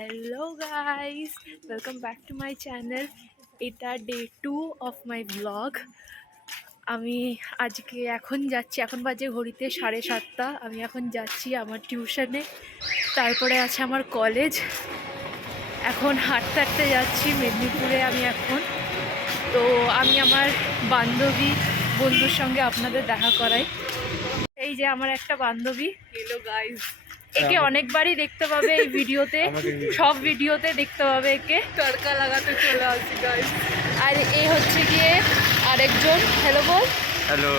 Hello guys, welcome back to my channel. এটা day 2 of my blog. আমি আজকে এখন যাচ্ছি, এখন বাজে ঘড়িতে 7:30। আমি এখন যাচ্ছি আমার টিউশনে, তারপরে আছে আমার কলেজ। এখন হাঁটতে হাঁটতে যাচ্ছি মেদিনীপুরে আমি এখন। তো আমি আমার বন্ধুর সঙ্গে আপনাদের দেখা করাই। এই যে আমার একটা বান্ধবী। হ্যালো গাইস, একে অনেকবারই দেখতে পাবে এই ভিডিওতে, সব ভিডিওতে দেখতে পাবে একে। তড়কা লাগাতে চলে আসছি গাইস। আর এ হচ্ছে গিয়ে আরেকজন। হ্যালো বল। হ্যালো।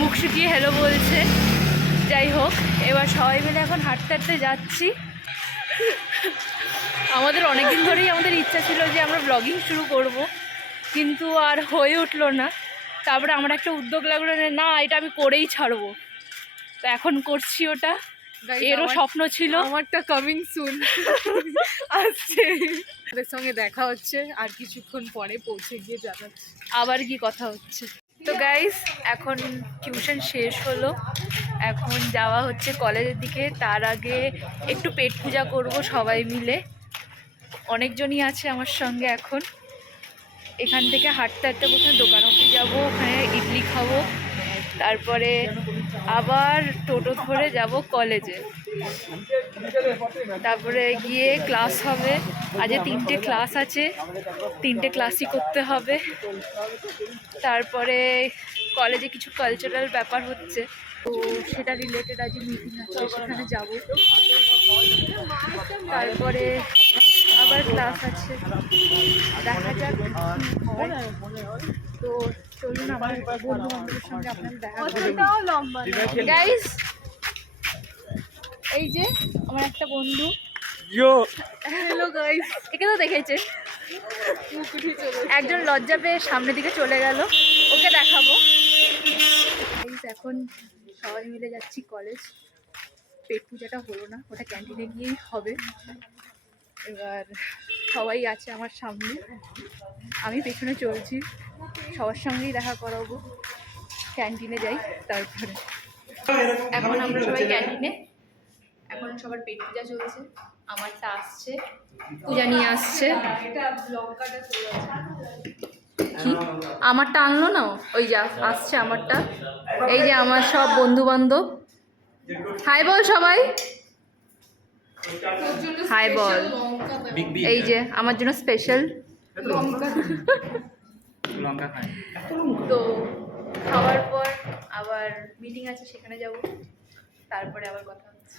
মুখ শুকিয়ে হ্যালো বলছে। যাই হোক, এবার সবাই মিলে এখন হাঁটতে হাঁটতে যাচ্ছি। আমাদের অনেকদিন ধরেই আমাদের ইচ্ছা ছিল যে আমরা ব্লগিং শুরু করব, কিন্তু আর হয়ে উঠলো না। তারপরে আমার একটা উদ্যোগ লাগলো, না এটা আমি করেই ছাড়বো। তো এখন করছি ওটা। এরও স্বপ্ন ছিল, আমারটা কামিং সুন আসছে। ওদের সঙ্গে দেখা হচ্ছে আর কিছুক্ষণ পরে পৌঁছে গিয়ে জানাচ্ছি আবার কি কথা হচ্ছে। তো গাইস, এখন টিউশন শেষ হলো, এখন যাওয়া হচ্ছে কলেজের দিকে। তার আগে একটু পেট পূজা করব সবাই মিলে। অনেকজনই আছে আমার সঙ্গে। এখন এখান থেকে হাঁটতে হাঁটতে প্রথমে দোকান অবধি যাবো, ওখানে ইডলি খাবো, তারপরে আবার টোটো ধরে যাব কলেজে। তারপরে গিয়ে ক্লাস হবে। আজ 3টে ক্লাস আছে, 3টে ক্লাসই করতে হবে। তারপরে কলেজে কিছু কালচারাল ব্যাপার হচ্ছে, তো সেটা রিলেটেড আজ মিটিং আছে, সেখানে যাব। তারপরে আবার ক্লাস আছে, দেখা যাক কি হয়। তো চলুন আমার বন্ধু বান্ধবের সঙ্গে আপনাদের দেখা করি। গাইস, এই যে আমার একটা বন্ধু। হ্যালো গাইস, একে তো দেখেছে। একজন লজ্জা পেয়ে সামনের দিকে চলে গেল, ওকে দেখাবো। গাইস, এখন সবাই মিলে যাচ্ছি কলেজ। পেট পূজাটা হলো না, ওটা ক্যান্টিনে গিয়েই হবে। এবার সবাই আছে আমার সামনে, আমি পেছনে চলছি। সবার সঙ্গেই দেখা করাবো। ক্যান্টিনে যাই, তারপরে এখন আমরা সবাই ক্যান্টিনে। এখন সবার পেট পূজা চলছে, আমারটা আসছে, পূজা নিয়ে আসছে। কি আমারটা আনলো না, ওই যে আসছে আমারটা। এই যে আমার সব বন্ধু বান্ধব, হাই বল সবাই, হাই বল। এই যে আমার জন্য স্পেশাল তো খাওয়ার পর আবার মিটিং আছে, সেখানে যাব। তারপরে আবার কথা হচ্ছে।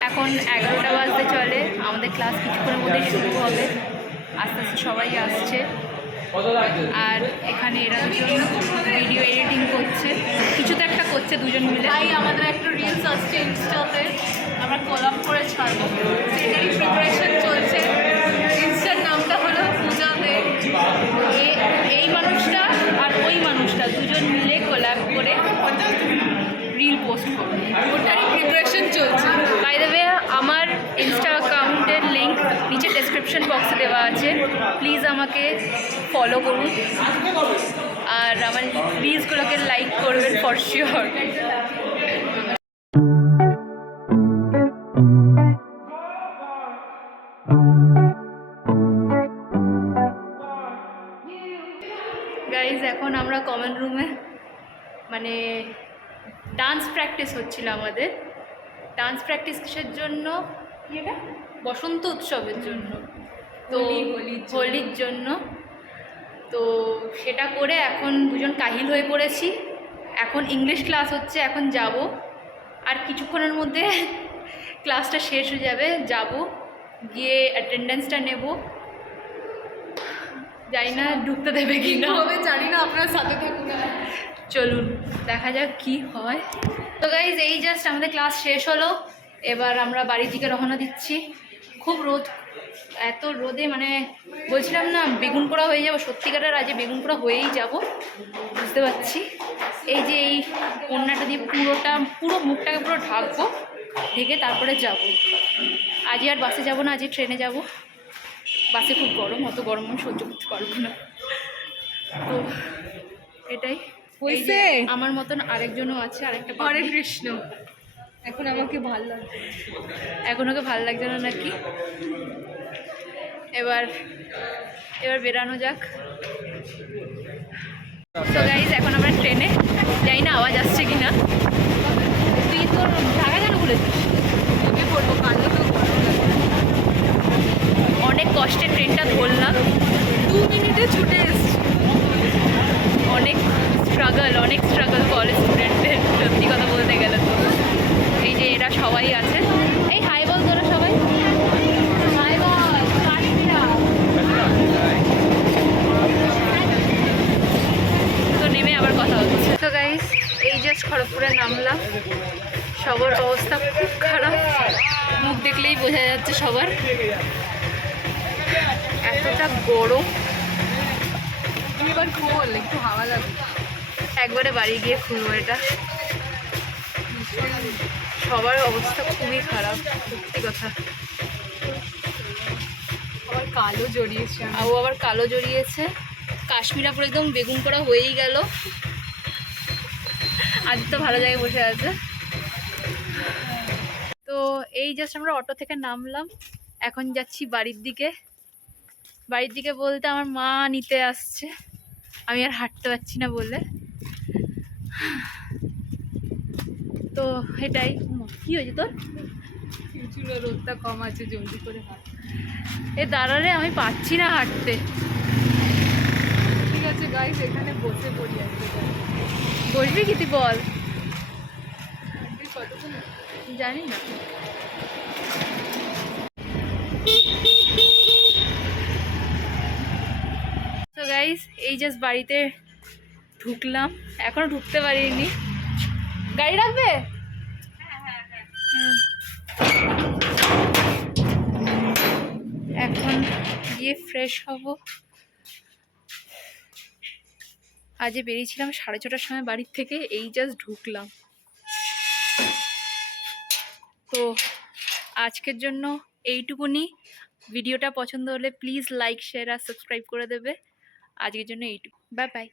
এখন 11টা বাজতে চলে, আমাদের ক্লাস কিছুক্ষণের মধ্যে শুরু হবে। আস্তে আস্তে সবাই আসছে। আর এখানে এরা দুজন ভিডিও এডিটিং করছে, কিছু তো একটা করছে দুজন মিলে। ভাই আমাদের একটা রিলস আসছে ইনস্টাতে, আমরা কোলাব করে ছাড়বো, সেটারই প্রিপারেশন চলছে। ইনস্টার নামটা হলো পূজা দে। এই মানুষটা আর ওই মানুষটা দুজন মিলে কোলাব করে রিল পোস্ট করবে, ওটারই প্রিপারেশন চলছে। বাই দ্য ওয়ে, আমার ইনস্টা অ্যাকাউন্টের লিঙ্ক নিচে ডেসক্রিপশন বক্সে দেওয়া আছে, প্লিজ আমাকে ফলো করুন আর আমার রিলসগুলোকে লাইক করবেন ফর শিওর। গাইজ, এখন আমরা কমন রুমে, মানে ডান্স প্র্যাকটিস হচ্ছিল আমাদের। ডান্স প্র্যাকটিস কিসের জন্য? এটা বসন্ত উৎসবের জন্য, তো হোলির জন্য। তো সেটা করে এখন দুজন কাহিল হয়ে পড়েছি। এখন ইংলিশ ক্লাস হচ্ছে, এখন যাব। আর কিছুক্ষণের মধ্যে ক্লাসটা শেষ হয়ে যাবে, যাব গিয়ে অ্যাটেন্ডেন্সটা নেব। জানি না ঢুকতে দেবে কি না, জানি না, আপনার সাথে থাকুন। চলুন দেখা যাক কি হয়। তো গাইজ এই জাস্ট আমাদের ক্লাস শেষ হলো, এবার আমরা বাড়ির দিকে রওনা দিচ্ছি। খুব রোদ, এত রোদে মানে বলছিলাম না বেগুন পোড়া হয়ে যাবো, সত্যিকারের আজ বেগুন পোড়া হয়েই যাব বুঝতে পারছি। এই যে এই ওড়নাটা দিয়ে পুরো মুখটাকে পুরো ঢাকবো, ঢেকে তারপরে যাব। আজই আর বাসে যাব না, আজই ট্রেনে যাব। বাসে খুব গরম, অত গরম আমি সহ্য করতে পারবো না। তো এটাই হয়েছে। আমার মতন আরেকজনও আছে, আরেকটা হরে কৃষ্ণ। এখন আমাকে ভাল লাগছে, এখন ওকে ভালো লাগছে না নাকি। এবার বেরানো যাক। তো গাইজ এখন আমরা ট্রেনে, যাই না আওয়াজ আসছে কিনা। তুই তোর ঢাকা কেন বলেছিস? ভেবে পড়বো কালো তো গরম লাগে। অনেক কষ্টে ট্রেনটা ধরলাম, 2 মিনিটে ছুটে এসছি। অনেক স্ট্রাগল কলেজ স্টুডেন্টদের, সত্যি কথা বলতে গেলে। তো এই যে এরা সবাই আছে, এই হাই বল তোরা সবাই, হাই বল কাশ্মীরা। তো নেমে আবার কথা হচ্ছে। তো গাইস এই জাস্ট খড়গপুরে নামলাম, সবার অবস্থা খুব খারাপ, মুখ দেখলেই বোঝা যাচ্ছে সবার, এতটা গরম। তুমি এবার খোল, একটু হাওয়া লাগবে। একবারে বাড়ি গিয়ে খুলবো এটা। সবার অবস্থা খুবই খারাপ, সত্যি কথা। আবার কালো জড়িয়েছে। আবার কালো জড়িয়েছে, কাশ্মীরা পুরো একদম বেগুন করা হয়েই গেল। আজ তো ভালো জায়গায় বসে আছে। তো এই জাস্ট আমরা অটো থেকে নামলাম, এখন যাচ্ছি বাড়ির দিকে। বাড়ির দিকে বলতে আমার মা নিতে আসছে, আমি আর হাঁটতে পারছি না বলে। তো এটাই। কি হয়েছে তোর? চুলো রোদটা কম আছে, জলদি করে হাঁট। এ দাঁড়ালে আমি পাচ্ছি না হাঁটতে। ঠিক আছে গাইস, এখানে বসে পড়ি আজকে। বসবি কি তুই বল? কতক্ষণ? জানি না। তো গাইস এই জাস্ট বাড়িতে ঢুকলাম, এখনো ঢুকতে পারিনি। গাড়ি রাখবে? এখন গিয়ে ফ্রেশ হব। আজকে বেরিয়েছিলাম 6:30টার সময় বাড়ির থেকে, এই জাস্ট ঢুকলাম। তো আজকের জন্য এইটুকুনি। ভিডিওটা পছন্দ হলে প্লিজ লাইক শেয়ার আর সাবস্ক্রাইব করে দেবে। আজকের জন্য এইটুকু, বাই বাই।